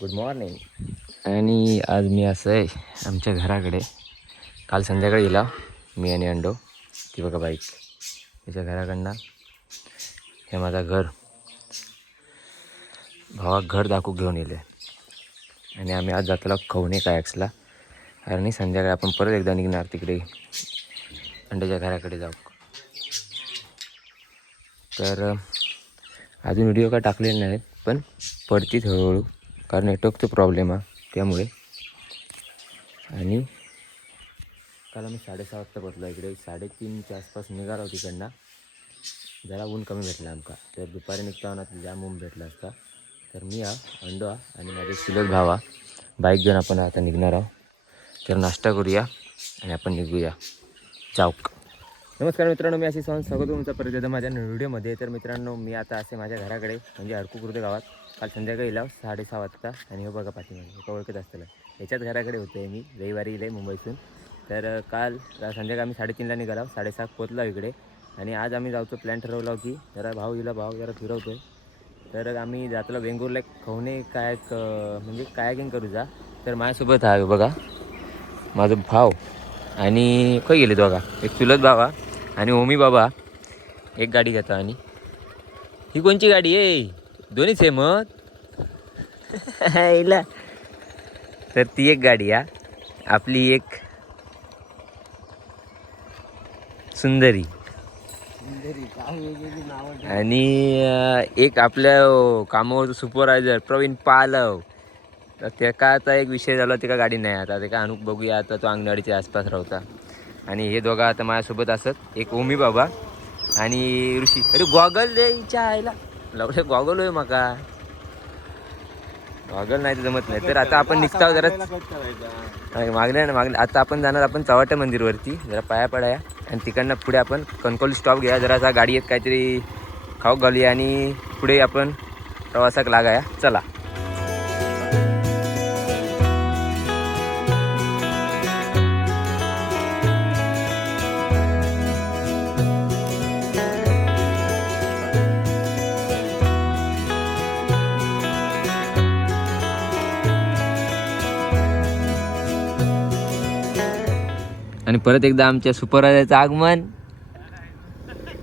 Good morning. आणि आज मी असं आहे आमच्या घराकडे. काल संध्याकाळी गेला मी आणि अंडो, ती बघा बाईक त्याच्या घराकडनं. हे माझा घर भावा घर दाखवू घेऊन येले. आणि आम्ही आज जातोला खवणे कायक्सला. आणि संध्याकाळी आपण परत एकदा निघणार तिकडे अंड्याच्या घराकडे जाऊ. तर अजून व्हिडिओ काय टाकलेले नाहीत, पण पडतीच हळूहळू, कारण नेटवर्कचा प्रॉब्लेम आहे त्यामुळे. आणि काल आम्ही 6:30 वाजता पोचलो इकडे. 3:30च्या आसपास निघालो तिकडनं. जरा ऊन कमी भेटला आमका, तर दुपारी निघता ना जाम ऊन भेटला असता. तर मी अंडो आणि माझे चुलत भावा बाईक घेऊन आपण आता निघणार आहोत. तर नाश्ता करूया आणि आपण निघूया चौक. नमस्कार मित्रांनो, मी अशी स्वागत तुमचं परत एकदा माझ्या व्हिडिओमध्ये. तर मित्रांनो, मी आता असे माझ्या घराकडे म्हणजे हरकुकृत गावात काल संध्याकाळी गेला 6:30 वाजता. आणि हे बघा पाठीमागे एका ओळखत असतं याच्याच घराकडे होते मी. रविवारी इले मुंबईतून. तर काल संध्याकाळी आम्ही 3:30ला निघालो, 7:30 पोचलो इकडे. आणि आज आम्ही जाऊचं प्लॅन ठरवला की जरा भाऊ जरा फिरवतो. तर आम्ही जातलो वेंगुर्ला खवणे कायक म्हणजे कायाकिंग करू जा. तर माझ्यासोबत आहे बघा माझं भाव आणि काही गेले बघा एक चुलत भावा आणि ओमी बाबा. एक गाडी घेतो. आणि ही कोणची गाडी आहे? दोन्ही सेमत इला. तर ती एक गाडी आहे आपली, एक सुंदरी. आणि एक आपल्या कामावरचं सुपरवायझर प्रवीण पालव. तर त्या का आता एक विषय झाला, ते का गाडी नाही आता. ते का अनुक बघूया आता, तो अंगणवाडीच्या आसपास राहता. आणि हे दोघं आता माझ्यासोबत असत. एक ओमी बाबा आणि ऋषी. अरे गॉगल द्यायच्या आईला लवडे गॉगल होय माका. गॉगल नाही तर जमत नाही. तर आता आपण निघता जरा मागल्या ना मागल्या. आता आपण जाणार आपण चव्हाट्या मंदिरवरती जरा पाया पडाया. आणि तिकडनं पुढे आपण कणकवली स्टॉप घ्या. जरा असा गाडीत काहीतरी खाऊ घालूया आणि पुढे आपण प्रवासाक लागाया. चला. आणि परत एकदा आमच्या सुपरवायझरचं आगमन.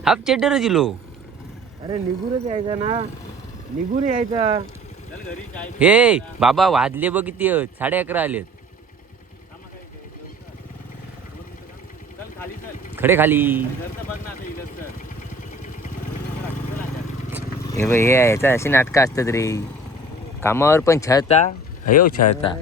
हाफ चेड्डर दिलो. अरे निघूनच यायचा ना, निघून यायचा. हे बाबा वाजले बघ किती, 11:30 आलेत. खडे खाली. हे बघ, हे याचा अशी नाटकं असतात रे. कामावर पण छळता, हयो छळता.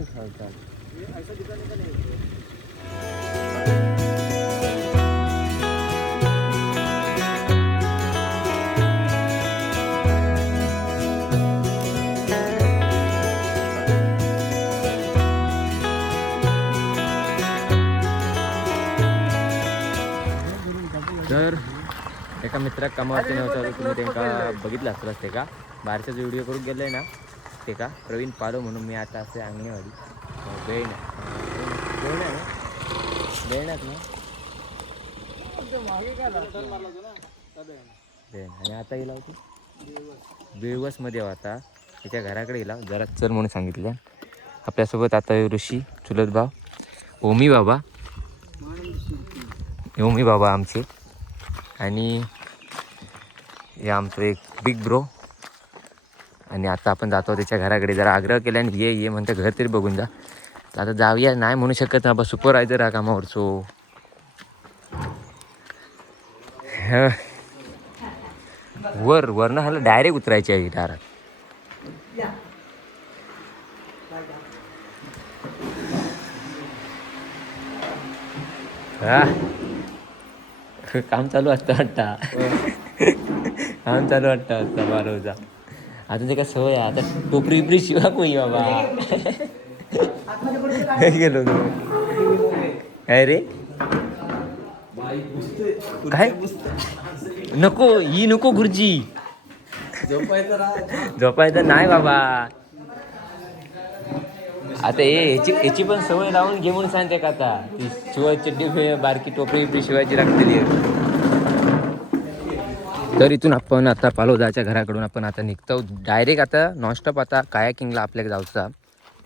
तर एका मित्राक कामावरती नव्हतं, तुम्ही त्यांना बघितलं असतं. ते का बाहेरचाच व्हिडिओ करून गेलं आहे ना, ते का प्रवीण पालो म्हणून. मी आता असे अंगणेवाडी बेण ना आणि आता गेला होती बेवसमध्ये आता त्याच्या घराकडे गेला. जरा चल म्हणून सांगितलं. आपल्यासोबत आता ऋषी चुलत भाव ओमी बाबा आमचे. आणि हे आमचं एक बिग ब्रो. आणि आता आपण जातो त्याच्या घराकडे. जरा आग्रह केला आणि ये म्हणतं घर तरी बघून जा. आता जाऊया नाही म्हणू शकत ना, बा सुपरवायझर हा कामावरचो. वरनं ह्याला डायरेक्ट उतरायची आहे दारात. काम चालू असतं वाटतं. काम चालू वाटतं असतं बालवचा. आता ते काय सवय आहे. आता टोपरी शिवा कोई बाबा. गेलो काय रे, काय नको ही नको गुरुजी. झोपायचं नाही बाबा. आता याची पण सवय लावून घे म्हणून सांगते का. आता ती शिवाय चड्डी बारकी टोपरी शिवायची लागते. तर इथून आपण आता पालोदाच्या घराकडून आपण आता निघतो डायरेक्ट आता नॉनस्टॉप आता कायाकिंगला आपल्याला जाऊचा.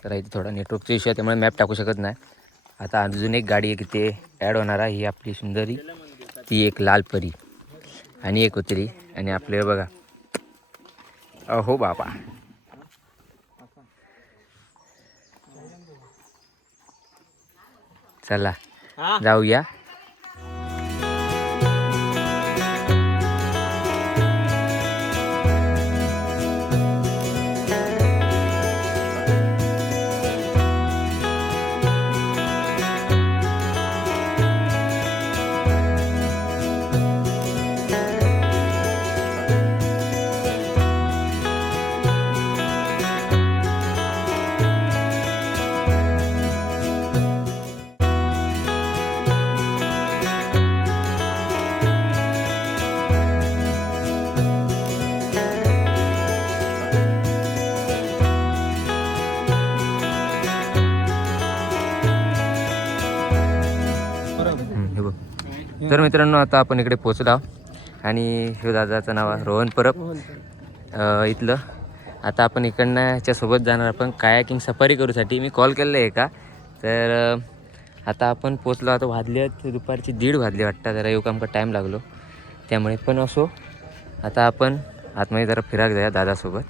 तर इथे थोडा नेटवर्कचा इश्यू आहे त्यामुळे मॅप टाकू शकत नाही. आता अजून एक गाडी आहे की ते ॲड होणार आहे, ही आपली सुंदरी, ती एक लाल परी आणि एक उतरी. आणि आपले बघा, अहो बाबा, चला जाऊया. हे बघ. तर मित्रांनो आता आपण इकडे पोचलो आणि ह्यो दादाचं नाव आहे रोहन परब इथलं. आता आपण इकडनं ह्याच्यासोबत जाणार, आपण कायाकिंग सफारी करूसाठी मी कॉल केलेला आहे का. तर आता आपण पोचलो. आता वाजले दुपारची 1:30 वाजले वाटतं, जरा येऊ आमका टाईम लागलो त्यामुळे. पण असो, आता आपण आतमध्ये जरा फिराक जाऊया दादासोबत.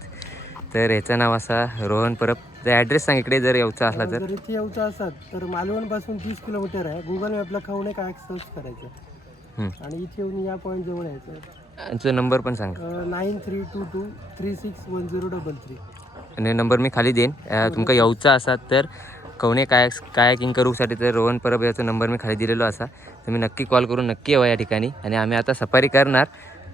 तर ह्याचं नाव असा रोहन परब. जर ॲड्रेस सांग इकडे जर यायचा असला तर. जर इथे यायचं असतात तर मालवणपासून 30 किलोमीटर आहे. गुगल मॅपला खवणे काय सर्च करायचं आणि इथे येऊन या पॉईंट जवळ यायचं. यांचा नंबर पण सांग. 9322361033. आणि नंबर मी खाली देईन. तुमका यायचा असाल तर कवणे कायाकिंग करूसाठी तर रोहन परब याचा नंबर मी खाली दिलेलो असा. तुम्ही नक्की कॉल करून नक्की यावं या ठिकाणी. आणि आम्ही आता सफारी करणार,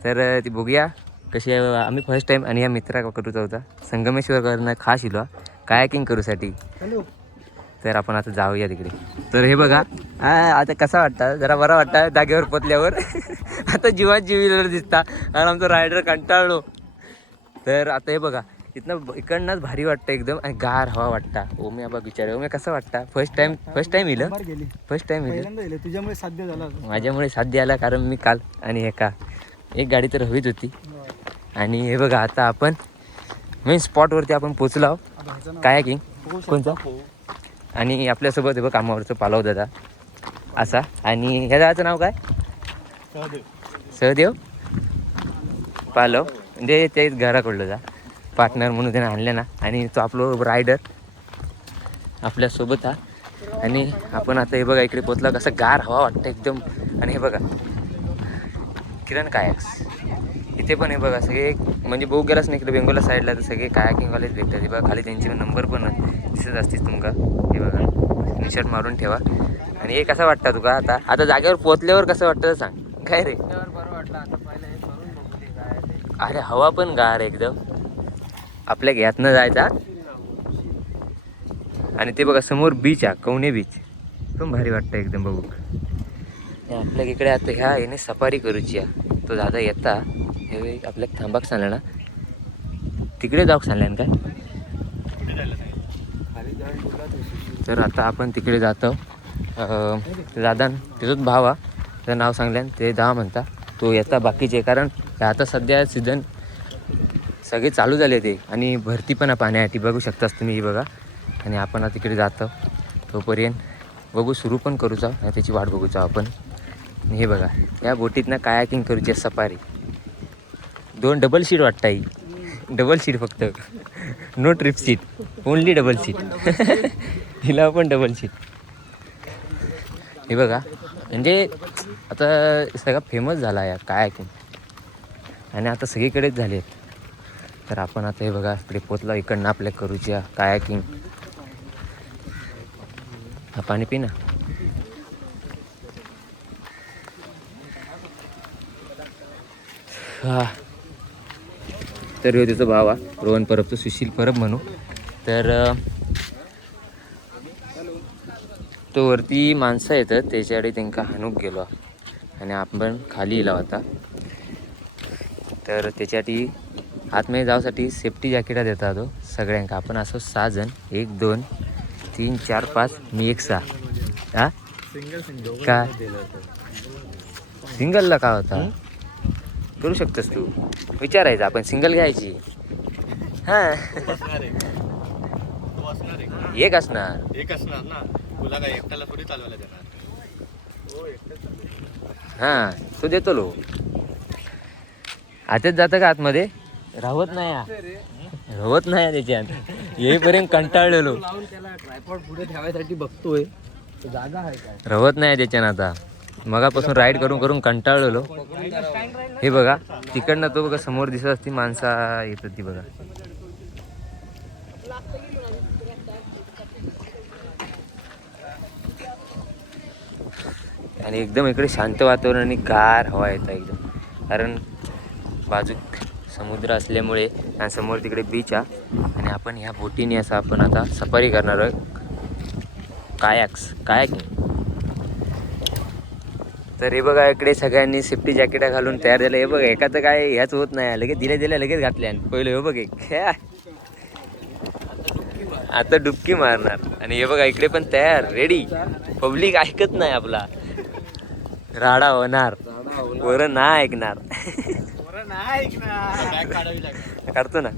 तर ती बघूया कशी आहे. आम्ही फर्स्ट टाईम आणि या मित्रा करूचा होता संगमेश्वर करणं खास इलो कायाकिंग करूसाठी. तर आपण आता जाऊया तिकडे. तर हे बघा, आता कसा वाटतं, जरा बरा वाटतं जागेवर पोचल्यावर. आता जीवात जीविलर दिसता आणि आमचा रायडर कंटाळलो. तर आता हे बघा, इथनं इकडनंच भारी वाटतं एकदम आणि गार हवा वाटता. ओमे आबा विचार, ओमे कसं वाटतं? फर्स्ट टाइम इलं तुझ्यामुळे साध्य झालं. माझ्यामुळे साध्य आला, कारण मी काल आणि एक गाडी तर हवीच होती. आणि हे बघा, आता आपण मेन स्पॉटवरती आपण पोचलो कायाकिंग कोणता. आणि आपल्यासोबत हे बघ कामावरचं पालव दादा असा. आणि ह्या दादाचं नाव काय? सहदेव पालव. म्हणजे ते घराकडलं जा पार्टनर म्हणून त्यानं आणलं ना. आणि तो आपलं रायडर आपल्यासोबत हा. आणि आपण आता हे बघा इकडे पोचला, कसं गार हवा वाटतं एकदम. आणि हे बघा किरण कायक्स इथे पण हे बघा सगळे, म्हणजे बघू गेलाच नाही इकडे बेंगोला साईडला तर सगळे कायाकिंगवालेच भेटतात. हे बघा खाली त्यांचे नंबर पण दिसत असतील तुमका. हे बघा स्क्रीनशॉट मारून ठेवा. आणि हे कसं वाटतं तुका आता जागेवर पोचल्यावर कसं वाटतं सांग काय रे? बरं वाटलं. आता पहिलं हे करून बघू दे काय ते. अरे हवा पण गार एकदम, आपल्या घ्यातनं जायचा. आणि ते बघा समोर बीच आहे, कवणे बीच, पण भारी वाटतं एकदम बघू. आपल्या इकडे आता ह्या याने सफारी करूची आहे. तो दादा येता हे आपल्याला थांबाक सांगला ना, तिकडे जाऊक सांगल्यान काय. तर आता आपण तिकडे जातो. दादा तिथंच भाव हा, त्याचं नाव सांगल्यान ते दहा म्हणता. तो येता बाकीचे, कारण आता सध्या सीझन सगळे चालू झाले ते आणि भरती पण आहे पाण्यासाठी, बघू शकताच तुम्ही. बघा. आणि आपण आता तिकडे जातो, तोपर्यंत बघू सुरू पण करूचा आणि त्याची वाट बघूचा आपण. हे बघा या बोटीतनं कायाकिंग करूची सफारी. 2 डबल सीट वाटतं ही, डबल सीट फक्त, no trip seat, only double seat. हिला पण डबल सीट. हे बघा म्हणजे आता सगळा फेमस झाला आहे कायाकिंग आणि आता सगळीकडेच झाले आहेत. तर आपण आता हे बघा इकडे पोचला, इकडनं आपल्या करूच्या कायाकिंग. हा पाणी पी ना. हा तर ह्यो त्याचा भाव आहे रोहन परबचं, सुशील परब म्हणू. तर तो वरती माणसं येतात त्याच्याकडे त्यांका हाणूक गेलो आणि आपण खाली इला होता. तर त्याच्यासाठी आतमध्ये जाऊसाठी सेफ्टी जॅकेटा देतात तो सगळ्यांका. आपण असं 6 जण, 1 2 3 4 5 मी 1 6. हा का सिंगलला का होता करू शकतोस तू, विचारायचं आपण सिंगल घ्यायची. हां एक असणार. एक असणार ना, तुला काय एकट्याला थोडी चालवायला देणार. हो एकटाच. हा तो देतो लो. आताच जातं का आतमध्ये? राहत नाही त्याच्यात. येईपर्यंत कंटाळलेलो. लावून त्याला ट्रायपॉड पुढे ठेवायसाठी बघतोय, जागा आहे काय? राहत नाही त्याच्यानं. आता मगापासून राईड करून करून कंटाळलेलो. हे बघा तिकडनं तो बघा समोर दिसत असती माणसा येत होती बघा. आणि एकदम इकडे शांत वातावरण आणि गार हवा येतं एकदम, कारण बाजूक समुद्र असल्यामुळे आणि समोर तिकडे बीच आहे. आणि आपण ह्या बोटीने असं आपण आता सफारी करणार आहोत, कायाकिंग. तर हे बघा इकडे सगळ्यांनी सेफ्टी जॅकेट घालून तयार झालं. हे बघा एकाचं काय ह्याच होत नाही, लगेच दिल्या लगेच घातल्या. पहिलं हे बघ एक आता डुबकी मारणार. आणि हे बघा इकडे पण तयार रेडी. पब्लिक ऐकत नाही आपला, राडा होणार, वर ना ऐकणार. काढतो ना,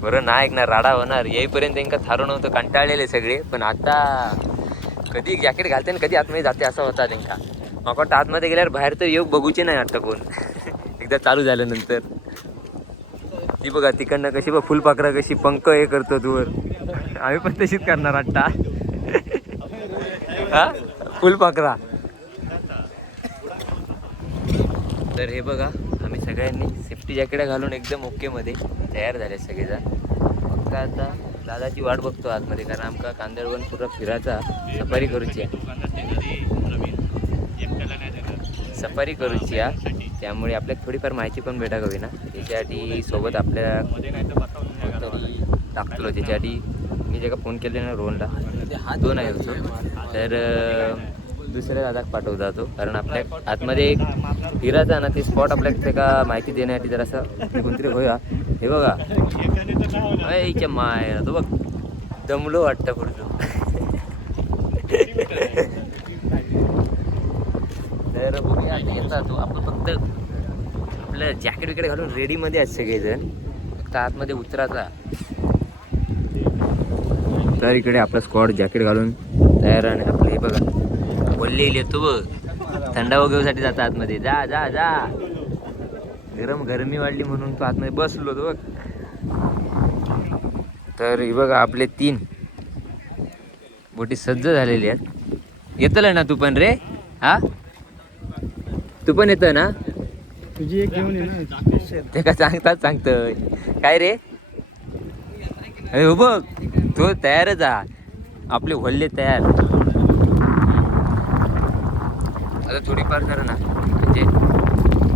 बरं ना ऐकणार, राडा होणार. येईपर्यंत त्यांना थारू नव्हतं, कंटाळलेले सगळे. पण आता कधी जॅकेट घालते आणि कधी आतमध्ये जाते असं होता त्यांना. मग वाटतं आतमध्ये गेल्यावर बाहेर तर येऊ बघूचे नाही वाटतं कोण. एकदा चालू झाल्यानंतर ती बघा तिकडनं कशी बघ फुलपाखरा कशी पंख हे करतो दूर. आम्ही पण तशीच करणार आता. हा फुलपाखरा. तर हे बघा आम्ही सगळ्यांनी सेफ्टी जॅकेट घालून एकदम ओकेमध्ये तयार झाले सगळेजण. फक्त आता दादाची वाट बघतो आतमध्ये, कारण आमका कांदळवन पुरा फिरायचा, सफारी करूची आहे. त्यामुळे आपल्याला थोडीफार माहिती पण भेटा हवी ना, त्याच्यासाठी सोबत आपल्या तरी टाकतो. त्याच्यासाठी मी जे का फोन केले ना रोहनला, तो नाही होतो तर दुसऱ्या दादाक पाठवता तो, कारण आपल्या आतमध्ये एक फिरायचा ना ते स्पॉट आपल्याला त्याला माहिती देण्यासाठी जरासं कोणतरी होया. हे बघा इच्या माय तो बघ दमलो वाटतं पुढचं. तर बघूया येता तो. आपण फक्त आपलं जॅकेट विकेट घालून रेडीमध्ये आहेत सगळेजण, फक्त आतमध्ये उतरायचा. तर इकडे आपला स्क्वॉड जॅकेट घालून तयार आहे. आपलं हे बघा वल्ले येतो बघ, थंडा वगैरेसाठी जातं आतमध्ये. जा जा जा, गरमी वाढली म्हणून तो आतमध्ये बसलो तो बघ. तर हे बघा आपले 3 बोटी सज्ज झालेली आहेत. येतल ना तू पण रे? हा तू पण येतं ना? तुझी एक घेऊन ये ना. ते का सांगतोय काय रे? अरे हो बघ तो तयारच आहे, आपले वल्ले तयार. आता थोडीफार जरा ना म्हणजे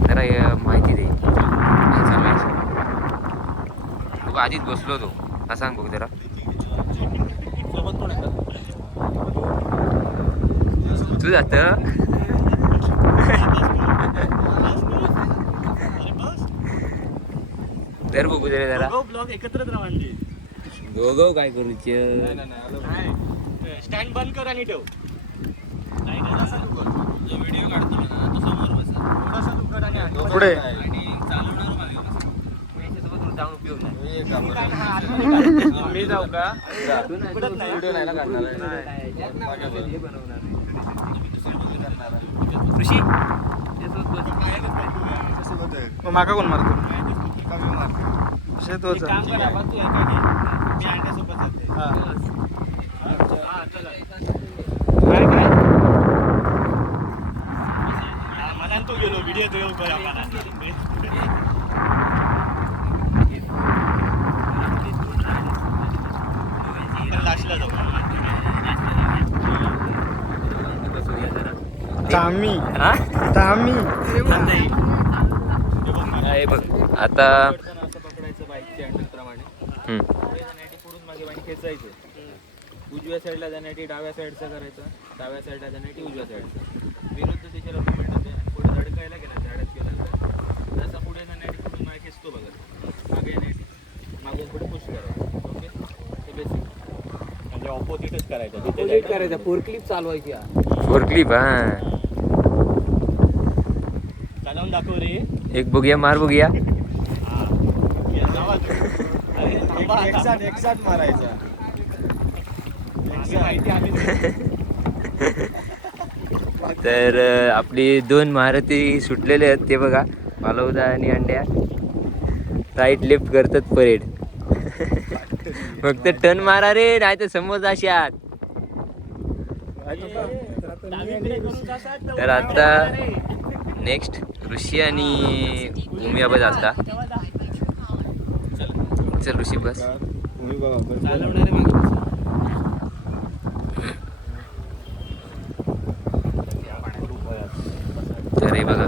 जरा माहिती दे काय चालवायचं. तू आधीच बसलो तो हा सांग बघ जरा. तू जात तर बघू दे जरा. ब्लॉग एकत्रच राहणार. दोघं काय करूचे? स्टँड बंद कर आणि ठेव. व्हिडिओ काढतो ना तो समोर बसा. पुढे जाऊन उपयोग नाही. मी जाऊ का? व्हिडिओ नाही ना काढणार. ऋषी माका कोण मारतो? शेतोच. मी अंड्यासोबत जाते. मला तो गेलो व्हिडिओ तो येऊ कर आम्हाला. लाशला जाऊ. तामी हा तामी आहे बघ आता. असं पकडायचं बाईकच्या हँडलप्रमाणे. पुढे जाण्यासाठी पुढून मागे बाईक खेचायचं. उजव्या साईडला जाण्यासाठी डाव्या साईडचा करायचा, डाव्या साईडला जाण्यासाठी उजव्या साईडचा. विरुद्ध दिशेला मुवमेंट होते. पुढे धडकायला गेला झाडात गेला जसा पुढे जाण्यासाठी पुढून मागे खेचतो बघा. मागे येण्यासाठी मागून पुढे पुश करायचं. ओके ते बेसिक म्हणजे ऑपोजिटच करायचं. फोरक्लिप चालवायची. फोरक्लिप हा चालवून दाखव रे. एक बघूया मार बघूया. एक मारायचा. तर आपली 2 महारथी सुटलेले आहेत ते बघा, फालुदा आणि अंड्या राईट लेफ्ट करतात परेड. फक्त टर्न मारा रे, नाही तर समोर जाशात. तर आता नेक्स्ट ऋषी आणि उमियाबाई आता. चल ऋषी बस. तर हे बघा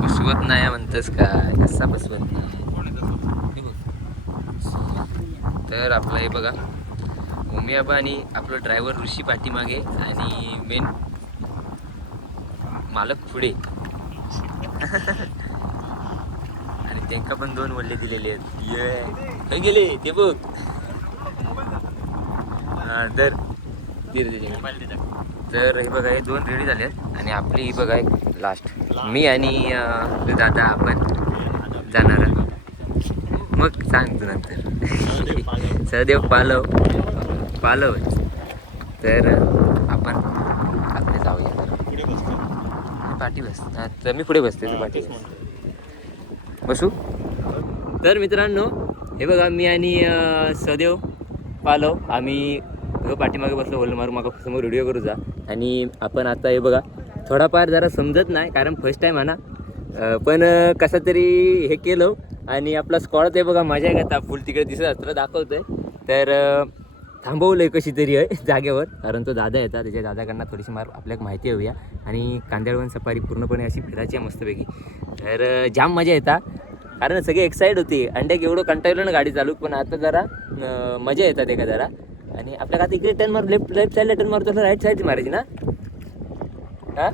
बसवत नाही म्हणतस काय, कसा बसवत नाही. तर आपला हे बघा उमियाबा आणि आपलं ड्रायव्हर ऋषी पाठीमागे आणि मेन मालक पुढे. आणि त्यांना पण 2 वल्ले दिलेले आहेत. ये काय गेले ते बघ. हा तर तर हे बघा हे 2 रेडी झाले आहेत आणि आपली ही बघा एक लास्ट मी आणि दादा आपण जाणार. मग सांग तू नंतर. सदैव पालव तर आपण आपले जाऊया. पाठी बस. तर मी पुढे बसते, तू पाठी बसू. तर मित्रांनो हे बघा मी आणि सदैव पालव आम्ही पाठीमागे बसलो. बोललो मारू मागं समोर व्हिडिओ करू जा. आणि आपण आता हे बघा थोडाफार जरा समजत नाही कारण फर्स्ट टाईम आहे ना, पण कसं तरी हे केलं. आणि आपला स्क्वॉड ते बघा मजा घेता फुल तिकडे दिसत असतं दाखवतोय. तर थांबवलं आहे कशी तरी आहे जागेवर, कारण तो दादा येतात. त्याच्या दादाकडनं थोडीशी आपल्याला माहिती हवी आहे. आणि कांदळवन सफारी पूर्णपणे अशी फिरायची आहे मस्तपैकी. तर जाम मजा येतात कारण सगळे एक्साइट होते. अंड्याक एवढं कंटाळलं ना गाडी चालू, पण आता जरा मजा येतात एका जरा. आणि आपल्याला आता इकडे टर्न मार, लेफ्ट साईडला टर्न मारतो, राईट साईड मारायची ना. हा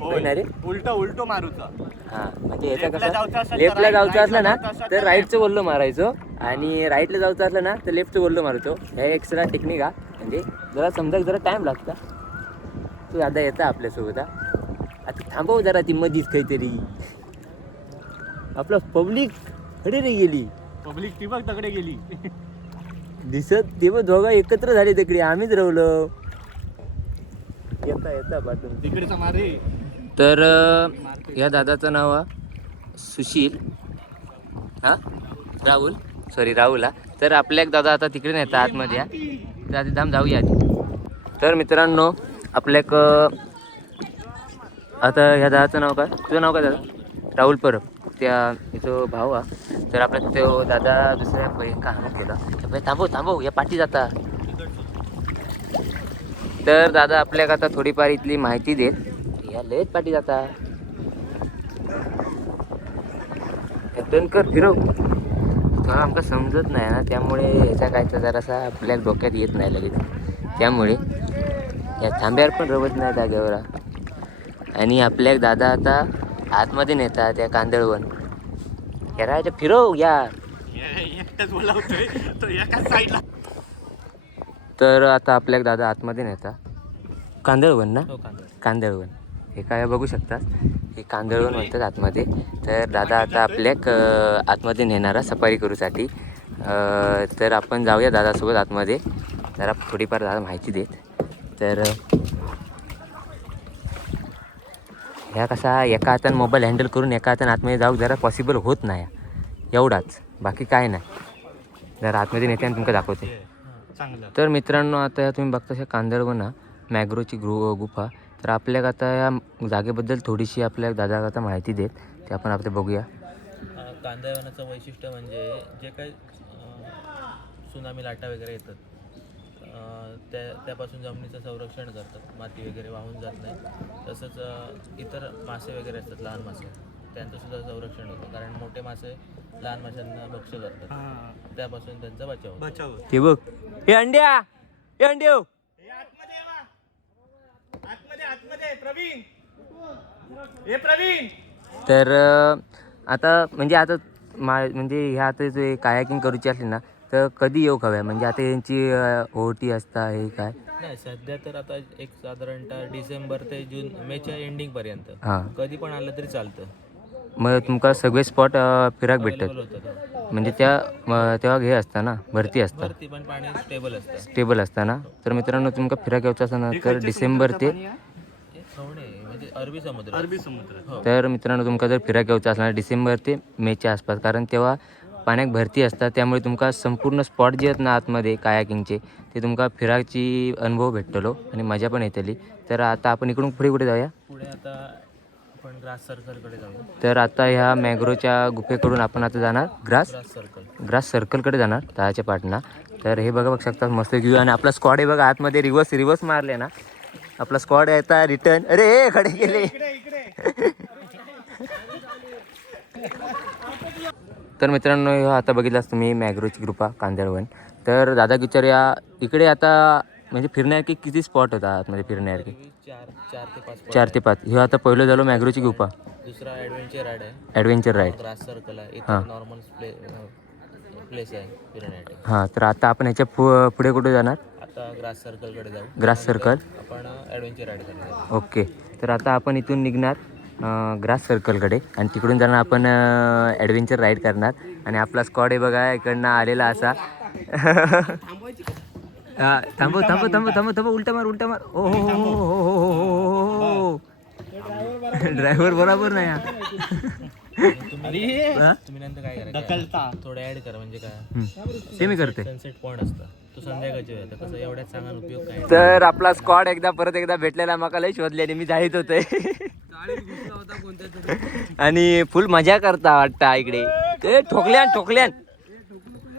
नाही रे, उलटो मारूचा. हा म्हणजे याचा कसं लेफ्टला जायचं असलं ना तर राईटचं बोललो मारायचो आणि राईटला जायचं असलं ना तर लेफ्टचं बोललो मारतो. हे एक्स्ट्रा टेक्निक हा, म्हणजे जरा समजा जरा टाईम लागता. तू दादा येता आपल्यासोबत. आता थांबव जरा ती मधीच काहीतरी. आपलं पब्लिक कडे रे गेली, पब्लिक ती बघ तकडे गेली दिसत ते बघ दोघं एकत्र झाले तिकडे, आम्हीच राहलो. येता पाठून तिकडेचा मारे. तर या दादाचं नाव सुशील, हा राहुल हा. तर आपल्या एक दादा आता तिकडे नेता आतमध्ये. तर आधी धाम जाऊया आधी. तर मित्रांनो आपल्या एक आता ह्या दादाचं नाव काय, तुझं नाव काय दादा? राहुल परब. त्या जो भाऊ हा. तर आपल्या तो दादा दुसऱ्या का केला. थांबव या पाठी जाता. तर दादा आपल्याला आता थोडीफार इथली माहिती देत. या लयच पाठी जाता. टर्न फिरव. थोडं आमका समजत नाही ना, त्यामुळे ह्याचा काय तर जरासा आपल्या डोक्यात येत नाही लगेच. त्यामुळे या थांब्यावर पण रवत नाही जागेवर. आणि आपल्या दादा आता आतमध्ये नेतात त्या कांदळवन. या राहायचं फिरव यार. तर आता आपल्या दादा आतमध्ये नेता कांदळवन ना. कांदळवन हे काय बघू शकता, हे कांदळवन म्हणतात आतमध्ये. तर दादा आता आपल्याक आतमध्ये नेणारा सफारी करूसाठी. तर आपण जाऊया दादासोबत आतमध्ये, जरा थोडीफार दादा माहिती देत. तर ह्या कसा एका हातानं मोबाईल हँडल करून एका हातानं आतमध्ये जाऊ जरा पॉसिबल होत नाही, एवढाच, बाकी काय नाही. जरा आतमध्ये नेते आणि तुमका दाखवते. तर मित्रांनो आता तुम्ही बघता कांदळवन मॅग्रोची गुफा. तर आपल्याला आता या जागेबद्दल थोडीशी आपल्या दादा आता माहिती देत, ते आपण आपलं बघूया. कांदळवनाचं वैशिष्ट्य म्हणजे जे काही सुनामी लाटा वगैरे येतात त्यापासून जमिनीचं संरक्षण करतात, माती वगैरे वाहून जात नाही. तसंच इतर मासे वगैरे असतात, लहान मासे, त्यांचं सुद्धा संरक्षण होतं. कारण मोठे मासे लहान माशांना भक्ष्य करतात, त्यापासून त्यांचा बचाव. ते बघ हे अंड्या, हे अंड्या प्रवीण. तर आता म्हणजे ह्या आता जे कायाकिंग करूची असली ना तर कधी येऊ हव्या, म्हणजे आता यांची ओटी असता हे काय नाही. सध्या तर आता एक साधारणतः डिसेंबर ते मेच्या एंडिंग पर्यंत हां कधी पण आलं तरी चालतं. मग तुमका सगळे स्पॉट फिराक भेटतात. होतं. म्हणजे तेव्हा हे असतं ना, भरती असतं, वरती पण पाणी स्टेबल असतं. स्टेबल असतं ना. तर मित्रांनो तुमका फिराक यायचं असं ना तर डिसेंबर ते म्हणजे अरबी समुद्र. हो. तर मित्रांनो तुमका जर फिराक यायचं असणार डिसेंबर ते मेच्या आसपास, कारण तेव्हा पाण्यात भरती असतात, त्यामुळे तुमका संपूर्ण स्पॉट जे आहेत ना आतमध्ये कायाकिंगचे ते तुमका फिरायची अनुभव भेटतलो आणि मजा पण येतली. तर आता आपण इकडून पुढे कुठे जाऊया? पुढे आता आपण ग्रास सर्कलकडे जाऊया. तर आता ह्या मॅग्रोच्या गुफेकडून आपण आता जाणार ग्रास सर्कलकडे जाणार तळाच्या पाटणा. तर हे बघू शकता मस्त व्ह्यू आणि आपला स्क्वॉड आहे बघा आतमध्ये रिवर्स मारले ना आपला स्क्वॉड आहे आता रिटर्न. अरे खडे गेले. तर मित्रांनो आता बघितलास तुम्ही मॅग्रोची कृपा कांदळवन. तर दादा किचर या इकडे आता म्हणजे फिरण्यासारखे किती स्पॉट होता आतमध्ये फिरण्यासारखे? 4 ते 5. हे आता पहिलं झालं मॅग्रोची गुफा. दुसरा ॲडव्हेंचर राईड आहे. Adventure ride. ग्रास सर्कल आहे. हां. इथे नॉर्मल प्लेस आहे फिरण्यासाठी. हां तर आता आपण ह्याच्या पुढे कुठे जाणार? आता ग्रास सर्कलकडे जाऊ. Grass circle. आपण ॲडव्हेंचर राईड करणार. ओके. तर आता आपण इथून निघणार ग्रास सर्कलकडे आणि तिकडून जाणार आपण ॲडव्हेंचर राईड करणार. आणि आपला स्क्वॉड आहे बघा इकडनं आलेला असा. थांबव उलटा मार ओ हो. ड्रायव्हर बरोबर नाही हा. तुम्ही नंतर काय करा थोडं ऍड करा म्हणजे काय ते मी करते. सनसेट पॉइंट असतं तो संध्याकाळची वेळ आहे. कसं एवढ्याच सांगा उपयोग काय. तर आपला स्क्वॉड परत एकदा भेटलेला मका लय शोधले आणि मी जाहीत होते आणि फुल मजा करता वाटता इकडे. ते ठोकल्यान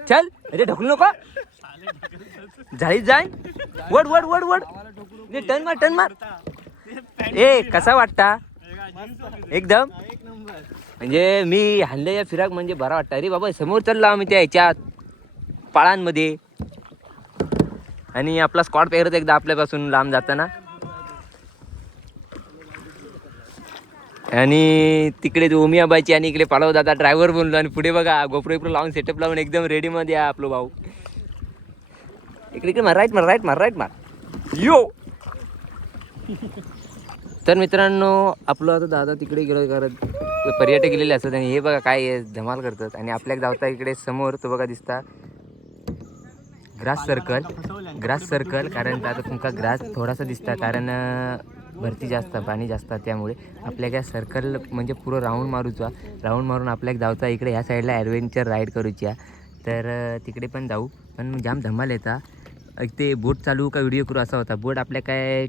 चल अरे ढकलू नका झाडीत जाय वड टन मार. ए कसा वाटता? एकदम म्हणजे मी हल्ल्याच्या फिराक म्हणजे बरा वाटतं. अरे बाबा समोर चालला आम्ही त्या ह्याच्यात पाळांमध्ये आणि आपला स्क्वॉड पेरत एकदा आपल्यापासून लांब जाताना आणि तिकडे ओमियाबाईची आणि इकडे पाळव दादा ड्रायव्हर बोललो आणि पुढे बघा गोप्रो लावून सेटअप लावून एकदम रेडीमध्ये आहे आपलं भाऊ. इकडे मार राईट मार यो. तर मित्रांनो आपलं आता दादा तिकडे गेलो करत पर्यटक गेलेले असतात आणि हे बघा काय धमाल करतात. आणि आपल्याला धावता इकडे समोर तो बघा दिसता ग्रास सर्कल कारण आता तुमका ग्रास थोडासा दिसता कारण भरती जास्त पाणी जास्त त्यामुळे आपल्या काय सर्कल म्हणजे पुरं राऊंड मारून आपल्याला धावता इकडे ह्या साईडला ॲडव्हेंचर राईड करूच्या. तर तिकडे पण जाऊ पण जाम धमाल येता. ते बोट चालू का व्हिडिओ करू असा होता. बोट आपल्या काय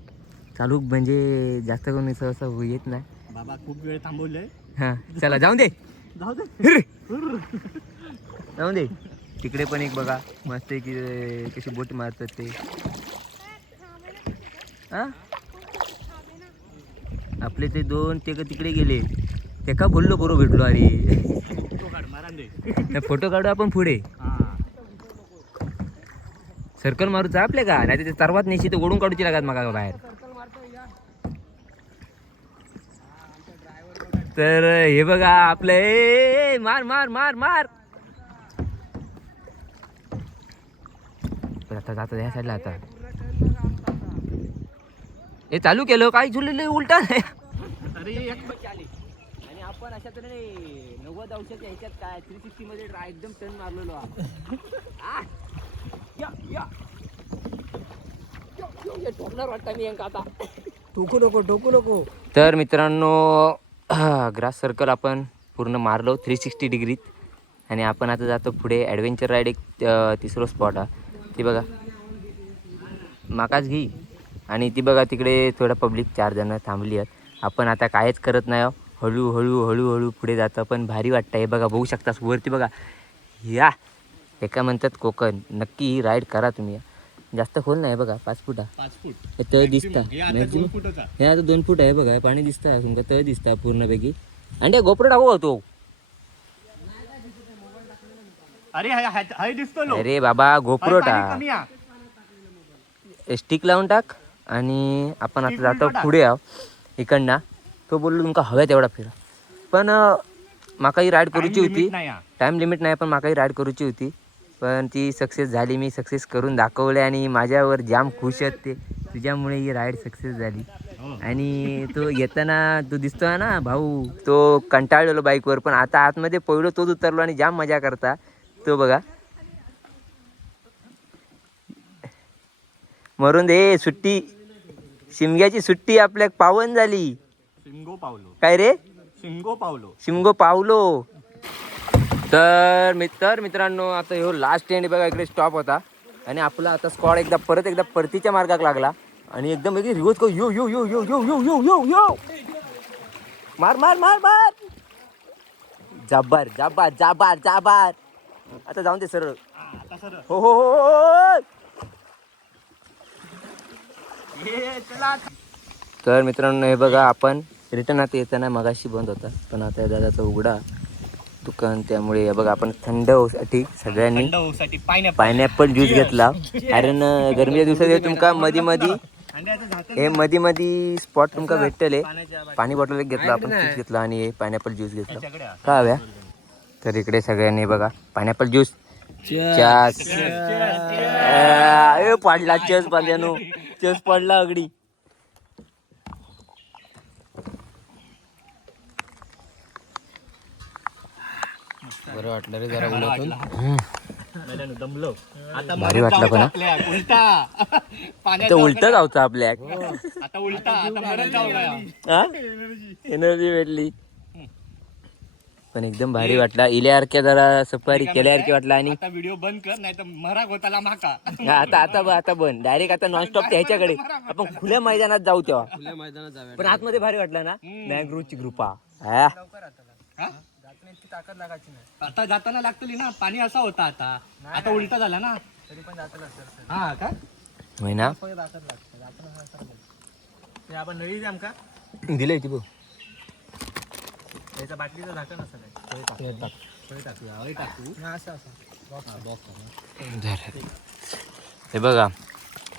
चालू म्हणजे जास्त करून असं येत नाही बाबा खूप वेळ थांबवलंय. हां चला जाऊ दे. तिकडे पण एक बघा मस्त की कशी बोट मारतात ते. हां आपले ते 2 ते तिकडे गेले ते का बोललो बरोबर भेटलो. अरे फोटो काढू आपण पुढे सर्कल मारूचा आपल्या का नाही ते सर्वात नेशी तर ओढून काढूची लागत मग बाहेर. तर हे बघा आपलं मार आता जातो ह्या साईडला. आता हे चालू केलं काय झुलले उलटा आणि आपण अशा तऱ्हेने 90 अंशाच्या ह्याच्यात काय 360 मध्ये एकदम टर्न मारलेलो. टोकू नको. तर मित्रांनो ग्रास सर्कल आपण पूर्ण मारलो 360 डिग्रीत आणि आपण आता जातो पुढे ॲडव्हेंचर राईड. एक तिसरं स्पॉट हा ती बघा माकाच घी आणि ती बघा तिकडे थोडं पब्लिक 4 जण थांबली आहेत. आपण आता कायच करत नाही हळूहळू पुढे जातं पण भारी वाटतं. हे बघा बघू शकता वरती बघा या एका म्हणतात कोकण. नक्की ही राईड करा तुम्ही. जास्त खोल नाही बघा 5 फूट हे तळ दिसता मॅक्झिमम. हे आता 2 फूट आहे बघा पाणी दिसतं तुमका तळ दिसता पूर्णपैकी. आणि गोप्रो टाकू होतो. अरे बाबा गोप्रो टाक स्टिक लावून टाक आणि आपण आता जातो पुढे इकडनं. तो बोललो तुमका हव्या तेवढा फिरा पण माका ही राईड करूची होती. टाईम लिमिट नाही पण माका ही राईड करूची होती पण ती सक्सेस झाली. मी सक्सेस करून दाखवले आणि माझ्यावर जाम खुश आहेत ते. तुझ्यामुळे ही राईड सक्सेस झाली. आणि तो येताना तो दिसतोय ना भाऊ, तो कंटाळलेलो बाईकवर, पण आता आतमध्ये पहिलं तोच उतरलो आणि जाम मजा करता तो बघा. मरून दे, सुट्टी शिमग्याची सुट्टी आपल्या पावन झाली. शिंगो पावलो. काय रे? शिंगो पावलो. शिमगो पावलो. तर मित्रांनो, आता ह्यो लास्ट एंड बघा, इकडे स्टॉप होता आणि आपला आता स्क्वॉड परत एकदा परतीच्या मार्गाक लागला आणि एकदम रिवर्स को यो यो यो यो यो यो यो यो यो मार मार मार मार. जाबार जाबार जाबार जाबार. आता जाऊन दे सरळ. हो हो हो. तर मित्रांनो, हे बघा, आपण रिटर्न आता येताना मगाशी बंद होता, पण आता दादाचा उघडा दुकान, त्यामुळे हे बघा आपण थंड होऊसाठी सगळ्यांनी पायनॅपल ज्यूस घेतला. कारण गरमीच्या दिवसात तुमका मधी स्पॉट तुमका भेटले. पाणी बॉटल एक घेतला आपण, ज्यूस घेतला आणि पायनॅपल ज्यूस घेतला. का हव्या? तर इकडे सगळ्यांनी बघा पायनॅपल ज्यूस. पडला चेस बांध्यानो, चेस पडला अगडी. बरं वाटलं रे जरा उलटून. भारी वाटलं पण उलट जाऊचं आपल्या एनर्जी भेटली. पण एकदम भारी वाटला. इल्यासारख्या जरा सफारी केल्यासारखी वाटला. आणि व्हिडिओ बंद कर, नाही तर मराक होताला माका. आता बंद डायरेक्ट आता नॉनस्टॉप ह्याच्याकडे आपण खुल्या मैदानात जाऊ. तेव्हा खुल्या मैदानात जाऊया. पण आतमध्ये भारी वाटला ना मॅंग्रोवची कृपा. ताकद लागायची नाही. आता जाताना लागतली ना, पाणी असा होता. आता उलटा झाला ना, तरी पण जाताना सर. हा का महिना ताकद लागते. जाताना आपण नळी द्याम का दिलंय ती बघ. त्याच्या बाटलीचं झाकण असं हे बघा,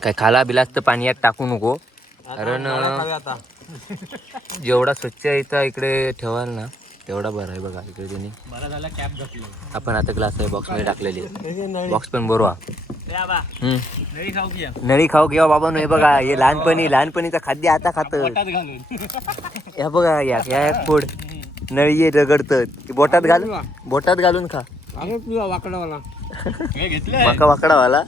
काय खाला बिलास तर पाणी यात टाकू नको. कारण जेवढा स्वच्छ इथं इकडे ठेवाल ना तेवढा बरं आहे. बघा इकडे त्यांनी बरा झाला कॅप घातली. आपण आता ग्लास आहे बॉक्स मध्ये टाकलेली. बॉक्स पण बरोवा. नळी खाऊ किंवा बाबा. हे बघा, हे लहानपणीचं खाद्य आता खात. हे बघा, या फोड नळी रगडत बोटात घालून खा. वाकडावाला वाकडावाला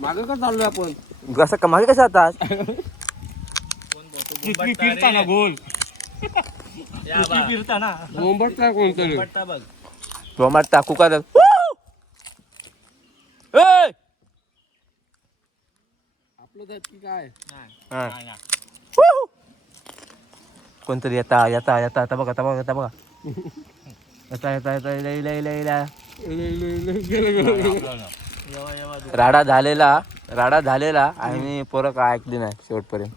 मागे का चाललोय आपण? कसं मागे कसं आता फिरताना गोल फिरताना बोंबट काय कोणतरी टोमॅट टाकू का? आपलं काय कोणतरी येता आता बघा येता राडा झालेला आणि पोरं काय ऐकली नाही शेवटपर्यंत.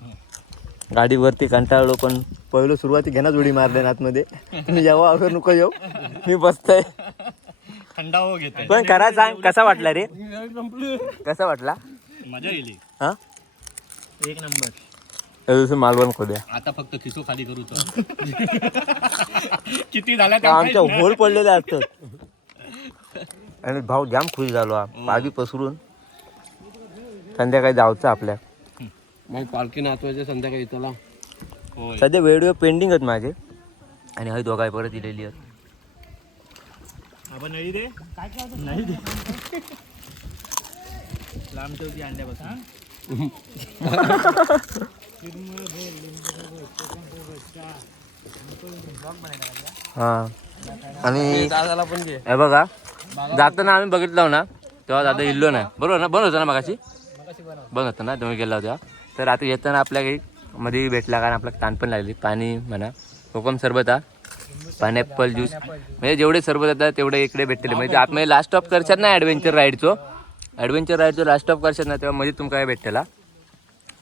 गाडीवरती कंटाळलो, पण पहिलं सुरुवाती घेणार उडी मारले आतमध्ये. मी जेव्हा अगर नको येऊ, मी बसतोय. थंडा हो घेते. पण खरा सांग, कसा वाटला रे? कसा वाटला? मजा येईल. हा, एक नंबर. त्या दिवशी मालवण खोद्या. आता फक्त खिसो खाली करू किती झाल्या आमच्या होल पडलेले असतात. आणि भाऊ जाम खुश झालो. पावी पसरून संध्याकाळी जायचं आपल्या. मग पालखी नाचवायच्या संध्याकाळी इथला. सध्या व्हिडिओ पेंडिंग आहेत माझे आणि हवी दोघाही परत दिलेली आहेत. आपण नळी दे. नळी दे. लांब ठेवती अंड्यापासून. हा, आणि दादाला पण दे. हे बघा, जाताना आम्ही बघितलं ना तेव्हा दादा इल्लो नाही. बरोबर ना? बंद होतं ना मगाशी? बंद होतं ना, तुम्ही गेला होता. तर आता येताना आपल्या काही मध्ये भेटला, कारण आपल्याला ताण पण लागली. पाणी म्हणा, कोकम सरबत, पायनॅपल ज्यूस, म्हणजे जेवढे सरबत येतात तेवढे इकडे भेटले. म्हणजे आतमध्ये लास्ट स्टॉप करशात ना ॲडव्हेंचर राईडचं लास्ट स्टॉप करशात ना, तेव्हा मध्ये तुमका काय भेटला.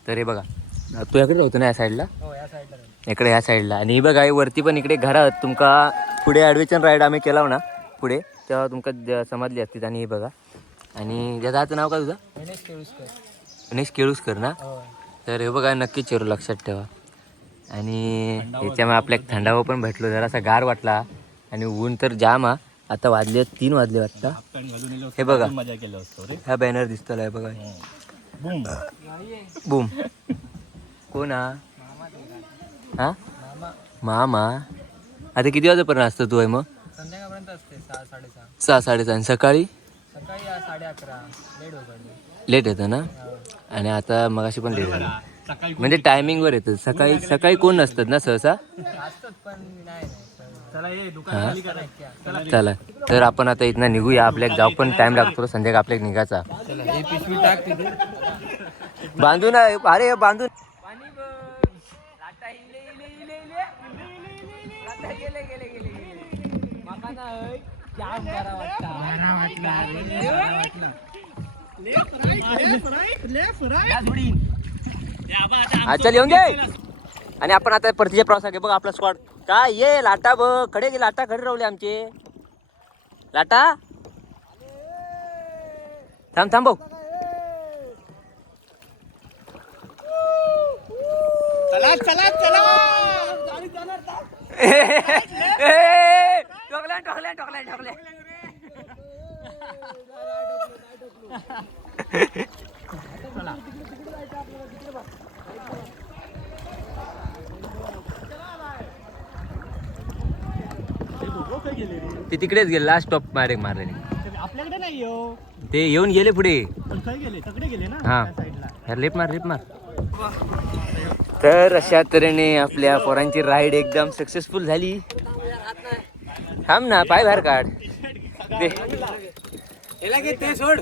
तर हे बघा, तू याकडे होतो ना या साईडला, इकडे ह्या साईडला. आणि बघा, वरती पण इकडे घरात तुमका पुढे ॲडव्हेंचर राईड आम्ही केला ना पुढे, तेव्हा तुमका समजली असतील. आणि हे बघा, आणि दादाचं नाव काय तुझं? गणेश केळुसकर ना? तर हे बघा, नक्की चेरू लक्षात ठेवा. आणि याच्यामुळे आपल्याला थंडावा पण भेटलो, जरासा गार वाटला. आणि ऊन तर जाम. आता वाजले 3 वाजले वाटतं. हे बघा, हा बॅनर दिसतोय बघा, बूम. कोण हा मामा आता किती वाजेपर्यंत असतं तू आहे मग? संध्याकाळपर्यंत असते 6-6:30. 6-6:30 आणि सकाळी सकाळी 11:30 लेट होतं. लेट येतं ना? आणि आता मगाशी पण लेट झालं म्हणजे टायमिंगवर येतं. सकाळी सकाळी कोण नसतात ना सहसा? असतात पण नाही. चला ये हा चला तर आपण आता इथनं निघूया. आपल्याला जाऊ पण टाइम लागतो संध्याकाळी आपल्याला निघायचा. ही पिशवी टाक तिथे. बांधू ना अरे बांधून चल येऊन दे. आणि आपण आता परतीच्या प्रवासात घे बघ आपला स्क्वॉड काय ये लाटा बघ खडे गे लाटा खडे रावले आमचे लाटा थांब थांब भाऊ. ठोकल्या ते तिकडेच गेले लास्ट स्टॉप मारे मारले आपल्याकडे नाही येऊ. ते येऊन गेले पुढे. काय गेले तकडे गेले ना हा त्या साईडला. यार लेप मार तर अशा तऱ्हेने आपल्या पोरांची राईड एकदम सक्सेसफुल झाली. थांब ना पाय बाहेर काढ ते सोड.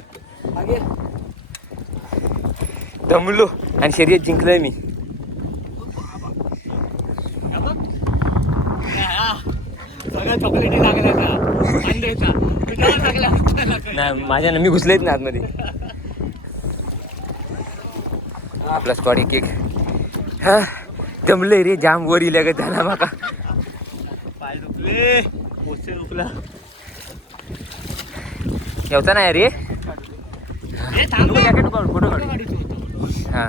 दमलो आणि शर्यत जिंकलोय मी. नाही माझ्या मी घुसलेच ना आतमध्ये. आपला स्क्वॉड एक हा जमले रे जाम वर इल्या का झाला माका पाय दुखले पोस्टर दुखला. ठेवता नाही रे फोटो काढू. हा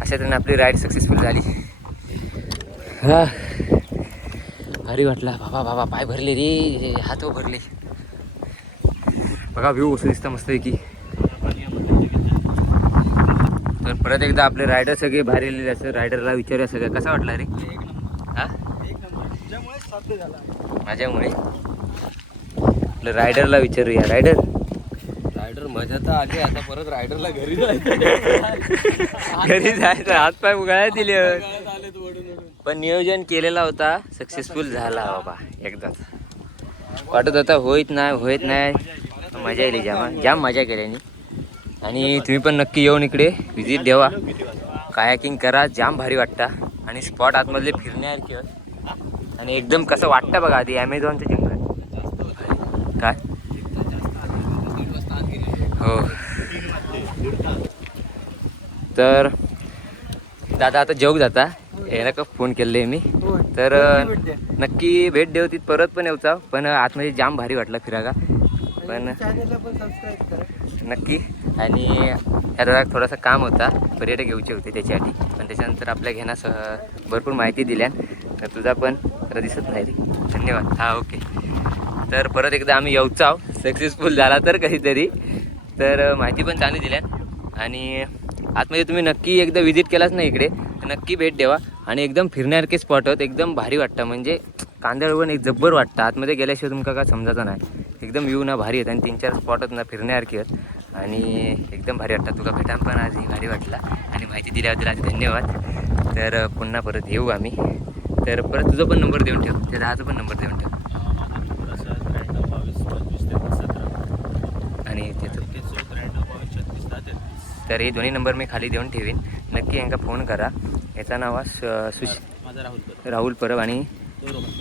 अशा तऱ्हेने आपली राईड सक्सेसफुल झाली. हा भारी वाटला बाबा पाय भरले रे हात भरले. बघा व्ह्यू कसं दिसतं मस्त आहे की. तर परत एकदा आपले रायडर सगळे भारी आलेले असं रायडरला विचारूया सगळं कसा वाटला रे. हा माझ्यामुळे आपलं रायडरला विचारूया. रायडर मजा तर आली. आता परत रायडरला घरी जायचं हात पाय उगाळ्या दिले पण नियोजन केलेला होता सक्सेसफुल झाला बाबा एकदाच. वाटत होता होत नाही मजा येईल जाम मजा केल्याने. आणि तुम्ही पण नक्की येऊन इकडे व्हिजिट द्यावा. कायाकिंग करा जाम भारी वाटता आणि स्पॉट आतमधले फिरण्यासारखे आणि एकदम कसं वाटतं बघा. आधी ॲमेझॉनचं जंगल काय हो. तर दादा आता जेवू जाता याला का फोन केले मी. तर नक्की भेट देऊ तिथं परत पण येऊचा. पण आतमध्ये जाम भारी वाटला फिरागा पण चॅनलला पण सबस्क्राईब करा नक्की. आणि यात थोडासा काम होता पर्यटक येऊचे होते त्याच्यासाठी पण त्याच्यानंतर आपल्या घेण्यास भरपूर माहिती दिल्या. तर तुझा पण जरा दिसत नाही रे धन्यवाद. हा ओके. तर परत एकदा आम्ही येऊचा आहो सक्सेसफुल झाला तर कधीतरी. तर माहिती पण चांगली दिल्या आणि आतमध्ये तुम्ही नक्की एकदा विजिट केलाच नाही इकडे तर नक्की भेट द्यावा. आणि एकदम फिरण्यासारखे स्पॉट आहेत. एकदम भारी वाटतं म्हणजे कांदळवन एक जब्बर वाटतं. आतमध्ये गेल्याशिवाय तुमका काय समजायचं नाही. एकदम व्ह्यू ना भारी आहेत आणि 3-4 स्पॉट आहेत ना फिरण्यासारखे आहेत आणि एकदम भारी वाटतं. तुला भेटान पण आज भारी वाटला आणि माहिती दिल्याबद्दल आज धन्यवाद. तर पुन्हा परत येऊ आम्ही. तर परत तुझा पण नंबर देऊन ठेव त्या दादाचा पण नंबर देऊन ठेव आणि त्याचं तर हे दोन्ही नंबर मी खाली देऊन ठेवीन. नक्की यांना फोन करा. याचं नाव राहुल परब आणि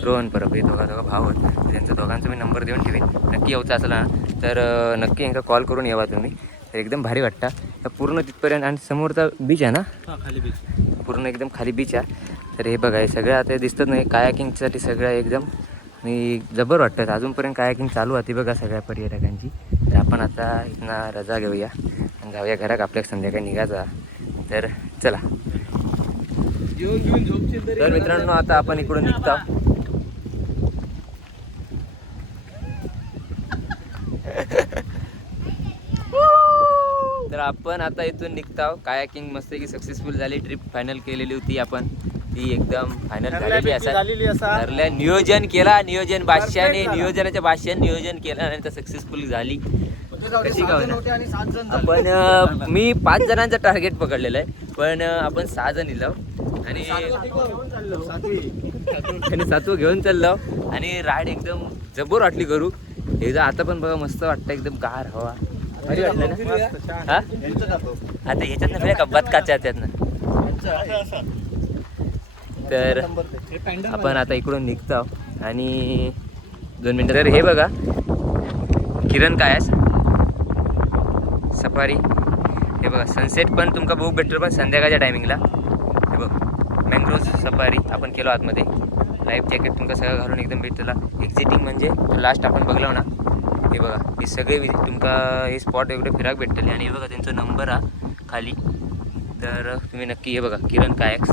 रोहन परब हे दोघा भाव आहेत. त्यांचं दोघांचा मी नंबर देऊन ठेवीन. नक्की यायचं असला तर नक्की यांना कॉल करून यावा तुम्ही. तर एकदम भारी वाटतं. तर पूर्ण तिथपर्यंत आणि समोरचा बीच आहे ना खाली बीच पूर्ण एकदम खाली बीच आहे. तर हे बघा हे सगळं आता दिसतच नाही कायाकिंगसाठी सगळं एकदम आणि जबर वाटतं. अजूनपर्यंत कायाकिंग चालू होती बघा सगळ्या पर्यटकांची. तर आपण आता इथनं रजा घेऊया आणि जाऊया घरात आपल्या संध्याकाळी निघायचा. तर चला तर मित्रांनो आता आपण इकडून निघतो. तर आपण आता इथून निघताव. कायाकिंग मस्त की सक्सेसफुल झाली. ट्रिप फायनल केलेली होती आपण, ती एकदम फायनल झालेली असा ठरलं. नियोजन केला, नियोजन बादशाने नियोजनाच्या बादशाने नियोजन केलं आणि सक्सेसफुल झाली. कशी का होईना आपण मी 5 जणांचं टार्गेट पकडलेलं आहे, पण आपण 6 जण दिलो आणि 7वं घेऊन चाललो आणि राईड एकदम जबर वाटली करू. एकदा आता पण बघा मस्त वाटतं, एकदम गार हवा भारी वाटलं ना. हा आता ह्याच्यात ना का बदकाच्या ह्याच्यात ना. तर आपण आता इकडून निघतो आणि 2 मिनिटं. तर हे बघा किरण कायास सफारी. हे बघा सनसेट पण तुमका बघू भेटतो, पण संध्याकाळच्या टायमिंगला. हे बघ मँग्रोव्ह सफारी आपण केलो आतमध्ये. लाईफ जॅकेट तुमका सगळं घालून एकदम भेटला. एक्झिटिंग म्हणजे लास्ट आपण बघलो ना, हे बघा हे सगळे तुमका हे स्पॉट एवढे फिराक भेटले. आणि हे बघा त्यांचा नंबर हा खाली, तर तुम्ही नक्की हे बघा किरण कायक्स.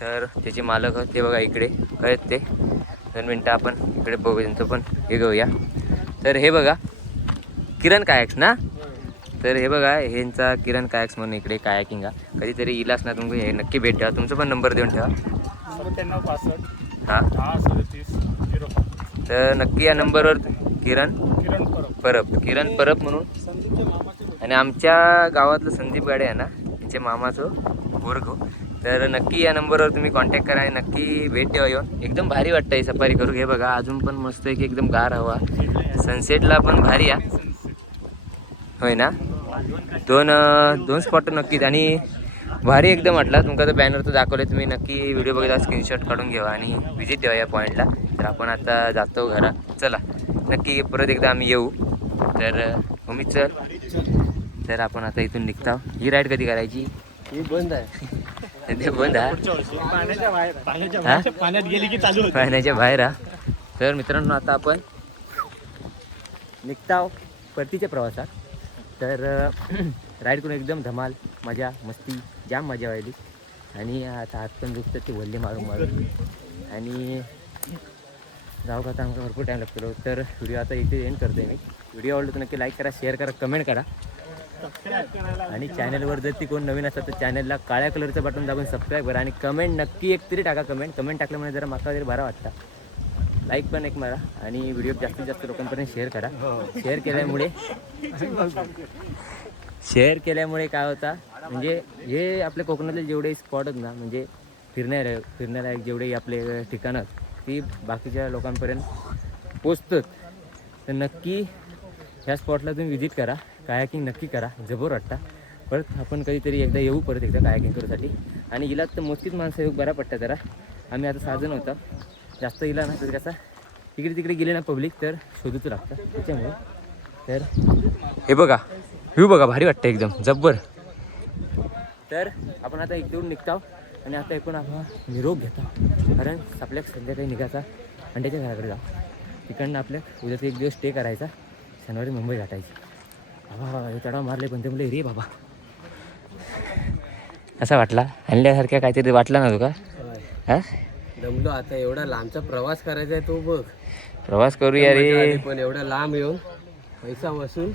तर त्याचे मालक आहेत ते बघा इकडे कळत ते. 2 मिनटं आपण इकडे बघू त्यांचं पण हे घेऊया. तर हे बघा किरण कायक्स ना. तर हे बघा ह्यांचा किरण कायक्स म्हणून इकडे कायाकिंग आहे. कधीतरी इलास ना तुम्ही हे नक्की भेट द्या. तुमचा पण नंबर देऊन ठेवा. 9765 हां 1037 तर नक्की या नंबरवर किरण परब म्हणून. आणि आमच्या गावातलं संदीप गाडे आहे ना, त्यांच्या मामाचं बोरगो. तर नक्की या नंबरवर तुम्ही कॉन्टॅक्ट करा आणि नक्की भेट द्या येऊन. एकदम भारी वाटतं आहे सफारी करू. हे बघा अजून पण मस्त आहे की एकदम गार हवा. सनसेटला पण भारी आहे होय ना. दोन स्पॉट नक्कीच आणि भारी एकदम वाटला. तुमका तर बॅनर तर दाखवले, तुम्ही नक्की व्हिडिओ बघितला स्क्रीनशॉट काढून घ्या आणि विजिट द्या या पॉईंटला. तर आपण आता जातो घरा. चला नक्की परत एकदा आम्ही येऊ. तर उमेद चल. तर आपण आता इथून निघतो. ही राईड कधी करायची? ही बंद आहे. ते बंद आहे पाण्यात गेली की चालू पाण्याच्या बाहेर हा. तर मित्रांनो आता आपण निघताव परतीच्या प्रवासात. तर राईड करून एकदम धमाल मजा मस्ती जाम मजा व्हायली. आणि आता हात पण दुखतात ते वल्ले मारून आणि जाऊ का आता आमचा भरपूर टाईम लागतो. तर व्हिडिओ आता इथे एंड करतो मी. व्हिडिओ आवडला तर नक्की लाईक करा, शेअर करा, कमेंट करा. आणि चॅनलवर जर ती कोण नवीन असतात तर चॅनलला काळ्या कलरचं बटन दाबून सबस्क्राईब करा. आणि कमेंट नक्की एक तरी टाका. कमेंट टाकल्यामुळे जरा माका तरी बरा वाटतं. लाईक पण एक मारा आणि व्हिडिओ जास्तीत जास्त लोकांपर्यंत शेअर करा. शेअर केल्यामुळे काय होता म्हणजे हे आपल्या कोकणातले जेवढे स्पॉट आहेत ना, म्हणजे फिरण्यालायक जेवढे आपले ठिकाणं ती बाकीच्या लोकांपर्यंत पोचतात. तर नक्की ह्या स्पॉटला तुम्ही विजिट करा, कायाकिंग नक्की करा, जबर वाटता. परत आपण कधीतरी एकदा येऊ परत एकदा कायाकिंग करूसाठी. आणि इला तर मोजकीच माणसं येऊ बरा पडतात जरा. आम्ही आता 6 जण होता, जास्त इला ना तर कसा इकडे तिकडे गेले ना पब्लिक तर शोधूच लागतं त्याच्यामुळे. तर हे बघा व्ह्यू बघा भारी वाटतं एकदम जब्बर. तर आपण आता इकडून निघतो आणि आता एकूण आपण निरोप घेतो, कारण आपल्या संध्याकाळी निघायचा अंड्याच्या घराकडे जाऊ. तिकडनं आपल्या उद्याचा एक दिवस स्टे करायचा, शनिवारी मुंबई गाठायची. बाबा हे चढाव मारले पण ते म्हणले रे बाबा असा वाटला आणल्यासारख्या काहीतरी वाटला ना तुका? हां दमलो आता. एवढा लांबचा प्रवास करायचा आहे तो बघ. प्रवास करूया रे. पण एवढा लांब येऊन पैसा वसूल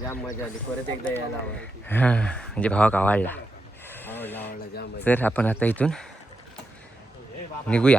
जाम मजा आली. परत एकदा यायला हवं. हां म्हणजे भावाक आवडला. आवडला जाम मजा. तर आपण आता इथून निघूया.